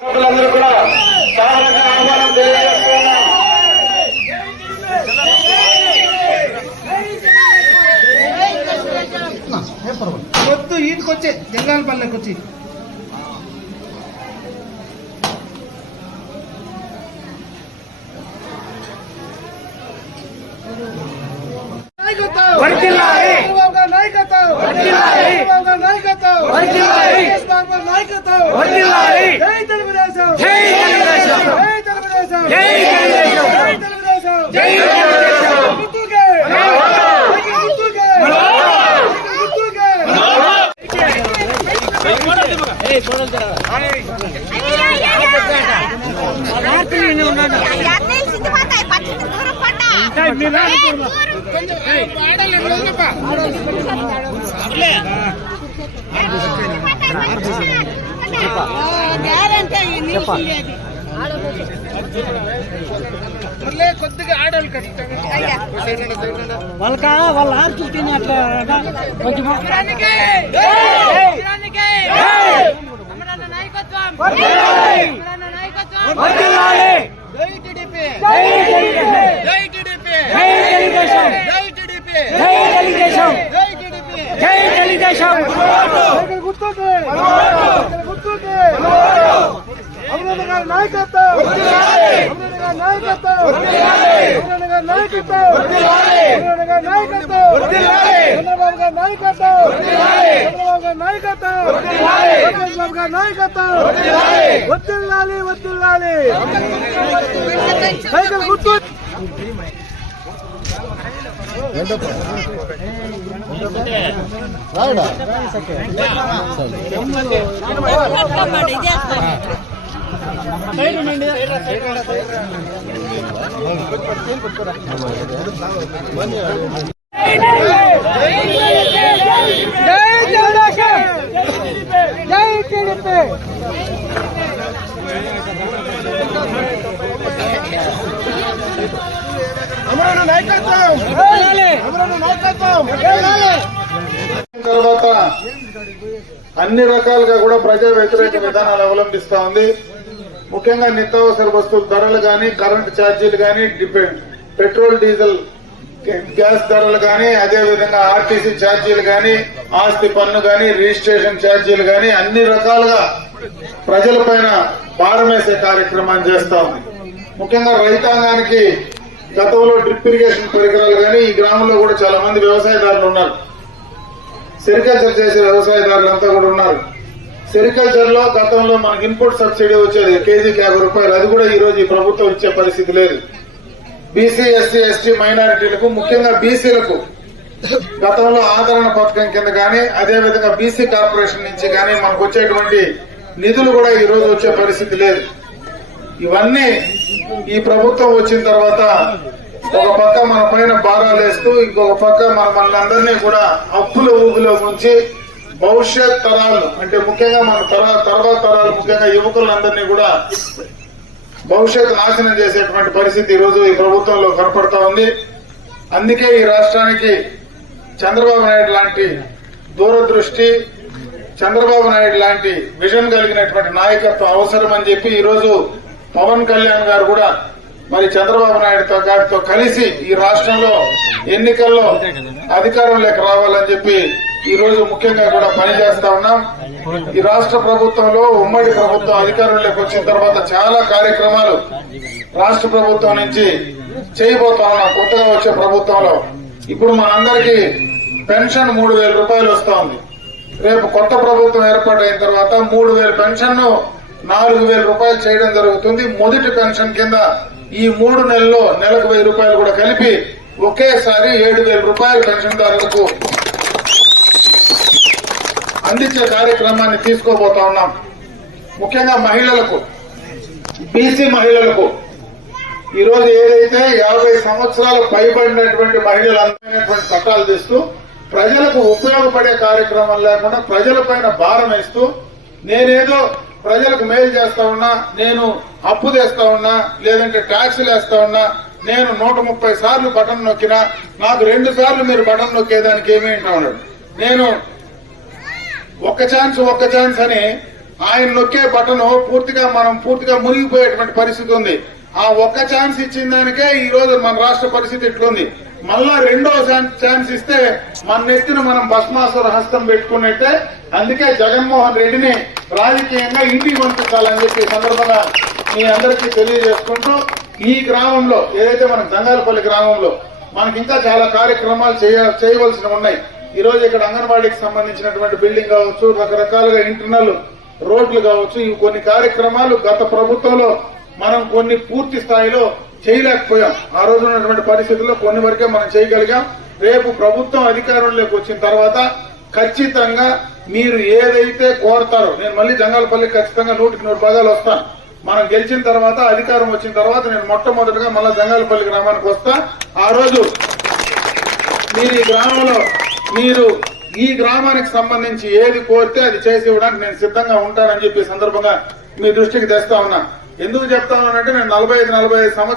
సభ్యులందరూ కూడా సాధారణంగా ఆహ్వానం తెలియజేస్తున్నారు. కొత్తు ఈయనకొచ్చే జంగాలపల్లెకి వచ్చి కొద్దిగా ఆడవాళ్ళు వాళ్ళ ఆర్చులు తిని అట్లా కొంచెం తర్వాత అన్ని రకాలుగా కూడా ప్రజా వ్యతిరేక విధానాలు అవలంబిస్తా ఉంది. ముఖ్యంగా నిత్యావసర వస్తువుల ధరలు గాని, కరెంటు ఛార్జీలు గాని, పెట్రోల్ డీజిల్ గ్యాస్ ధరలు గాని, అదేవిధంగా ఆర్టీసీ ఛార్జీలు గాని, ఆస్తి పన్ను గాని, రిజిస్ట్రేషన్ ఛార్జీలు గాని అన్ని రకాలుగా ప్రజలపైన భారమేసే కార్యక్రమాన్ని చేస్తా ఉంది. ముఖ్యంగా రైతాంగానికి గతంలో డ్రిప్ ఇరిగేషన్ పరికరాలు గాని, ఈ గ్రామంలో కూడా చాలా మంది వ్యవసాయదారులు ఉన్నారు, సెరికల్చర్ చేసే వ్యవసాయదారులంతా కూడా ఉన్నారు. సెరికల్చర్ లో గతంలో మనకి ఇన్పుట్ సబ్సిడీ వచ్చేది కేజీకి 50 రూపాయలు, అది కూడా ఈ రోజు ఈ ప్రభుత్వం ఇచ్చే పరిస్థితి లేదు. బీసీ, ఎస్సీ, ఎస్టీ మైనారిటీలకు, ముఖ్యంగా బీసీలకు గతంలో ఆదరణ పథకం కింద గానీ, అదేవిధంగా బీసీ కార్పొరేషన్ నుంచి గానీ మనకు వచ్చేటువంటి నిధులు కూడా ఈ రోజు వచ్చే పరిస్థితి లేదు. ఇవన్నీ ఈ ప్రభుత్వం వచ్చిన తర్వాత ఒక పక్క మన పైన భారాలు వేస్తూ, ఇంకొక పక్క మనందరినీ కూడా అప్పుల ఊబిలో ముంచి భవిష్యత్ తరాలు అంటే ముఖ్యంగా మన తర్వాత తరాలు, ముఖ్యంగా యువకులందరినీ కూడా భవిష్యత్తు నాశనం చేసేటువంటి పరిస్థితి ఈ రోజు ఈ ప్రభుత్వంలో కనపడతా ఉంది. అందుకే ఈ రాష్ట్రానికి చంద్రబాబు నాయుడు లాంటి దూరదృష్టి, చంద్రబాబు నాయుడు లాంటి విజన్ కలిగినటువంటి నాయకత్వం అవసరం అని చెప్పి ఈ రోజు పవన్ కళ్యాణ్ గారు కూడా మరి చంద్రబాబు నాయుడు గారితో కలిసి ఈ రాష్ట్రంలో ఎన్నికల్లో అధికారంలోకి రావాలని చెప్పి ఈ రోజు ముఖ్యంగా కూడా పనిచేస్తా ఉన్నాం. ఈ రాష్ట్ర ప్రభుత్వంలో ఉమ్మడి ప్రభుత్వం అధికారంలోకి వచ్చిన తర్వాత చాలా కార్యక్రమాలు రాష్ట్ర ప్రభుత్వం నుంచి చేయబోతా ఉన్నాం. కొత్తగా వచ్చే ప్రభుత్వంలో ఇప్పుడు మనందరికీ పెన్షన్ 3,000 రూపాయలు వస్తా ఉంది. రేపు కొత్త ప్రభుత్వం ఏర్పాటైన తర్వాత 3,000 పెన్షన్ ను 4,000 రూపాయలు చేయడం జరుగుతుంది. మొదటి పెన్షన్ కింద ఈ 3 నెలల్లో నెలకు 1,000 రూపాయలు కూడా కలిపి ఒకేసారి 7,000 రూపాయలు పెన్షన్దారులకు అందించే కార్యక్రమాన్ని తీసుకోబోతా ఉన్నాం. ముఖ్యంగా మహిళలకు, బీసీ మహిళలకు ఈ రోజు ఏదైతే 50 సంవత్సరాలు పైబడినటువంటి మహిళలు అందమైనటువంటి చట్టాలు తెస్తూ ప్రజలకు ఉపయోగపడే కార్యక్రమం లేకుండా ప్రజలపైన భారం వేస్తూ, నేనేదో ప్రజలకు మేలు చేస్తా ఉన్నా, నేను అప్పు తెస్తా ఉన్నా, లేదంటే ట్యాక్సులు వేస్తా ఉన్నా, నేను 130 సార్లు బటన్ నొక్కినా నాకు 2 సార్లు మీరు బటన్ నొక్కేదానికి ఏమీ ఉన్నాడు, నేను ఒక్క ఛాన్స్ అని ఆయన నొక్కే బటన్ మనం పూర్తిగా మునిగిపోయేటువంటి పరిస్థితి ఉంది. ఆ ఒక్క ఛాన్స్ ఇచ్చిన దానికే ఈ రోజు మన రాష్ట్ర పరిస్థితి ఇట్లుంది. మళ్ళా రెండో ఛాన్స్ ఇస్తే మన నెత్తిన మనం భస్మాసుర హస్తం పెట్టుకున్నట్టే. అందుకే జగన్మోహన్ రెడ్డిని రాజకీయంగా ఇంటికి పంపించాలని చెప్పి ఈ సందర్భంగా మీ అందరికీ తెలియజేసుకుంటూ, ఈ గ్రామంలో ఏదైతే మన జంగాలపల్లి గ్రామంలో మనకి ఇంకా చాలా కార్యక్రమాలు చేయవలసినవి ఉన్నాయి. ఈ రోజు ఇక్కడ అంగన్వాడీకి సంబంధించినటువంటి బిల్డింగ్ కావచ్చు, రకరకాలుగా ఇంటర్నల్ రోడ్లు కావచ్చు, ఇవి కొన్ని కార్యక్రమాలు గత ప్రభుత్వంలో మనం కొన్ని పూర్తి స్థాయిలో చేయలేకపోయాం. ఆ రోజు ఉన్నటువంటి పరిస్థితుల్లో కొన్ని వరకే మనం చేయగలిగాం. రేపు ప్రభుత్వం అధికారంలోకి వచ్చిన తర్వాత ఖచ్చితంగా మీరు ఏదైతే కోరతారో, నేను మళ్ళీ జంగాలపల్లి ఖచ్చితంగా 100% వస్తాను. మనం గెలిచిన తర్వాత, అధికారం వచ్చిన తర్వాత నేను మొట్టమొదటిగా మళ్ళా జంగాలపల్లి గ్రామానికి వస్తా. ఆ రోజు మీరు ఈ గ్రామానికి సంబంధించి ఏది కోరితే అది చేసి ఇవ్వడానికి నేను సిద్ధంగా ఉంటానని చెప్పి సందర్భంగా మీ దృష్టికి తెస్తా ఉన్నా. ఎందుకు చెప్తా ఉన్నానంటే నేను 45 సంవత్సరాలు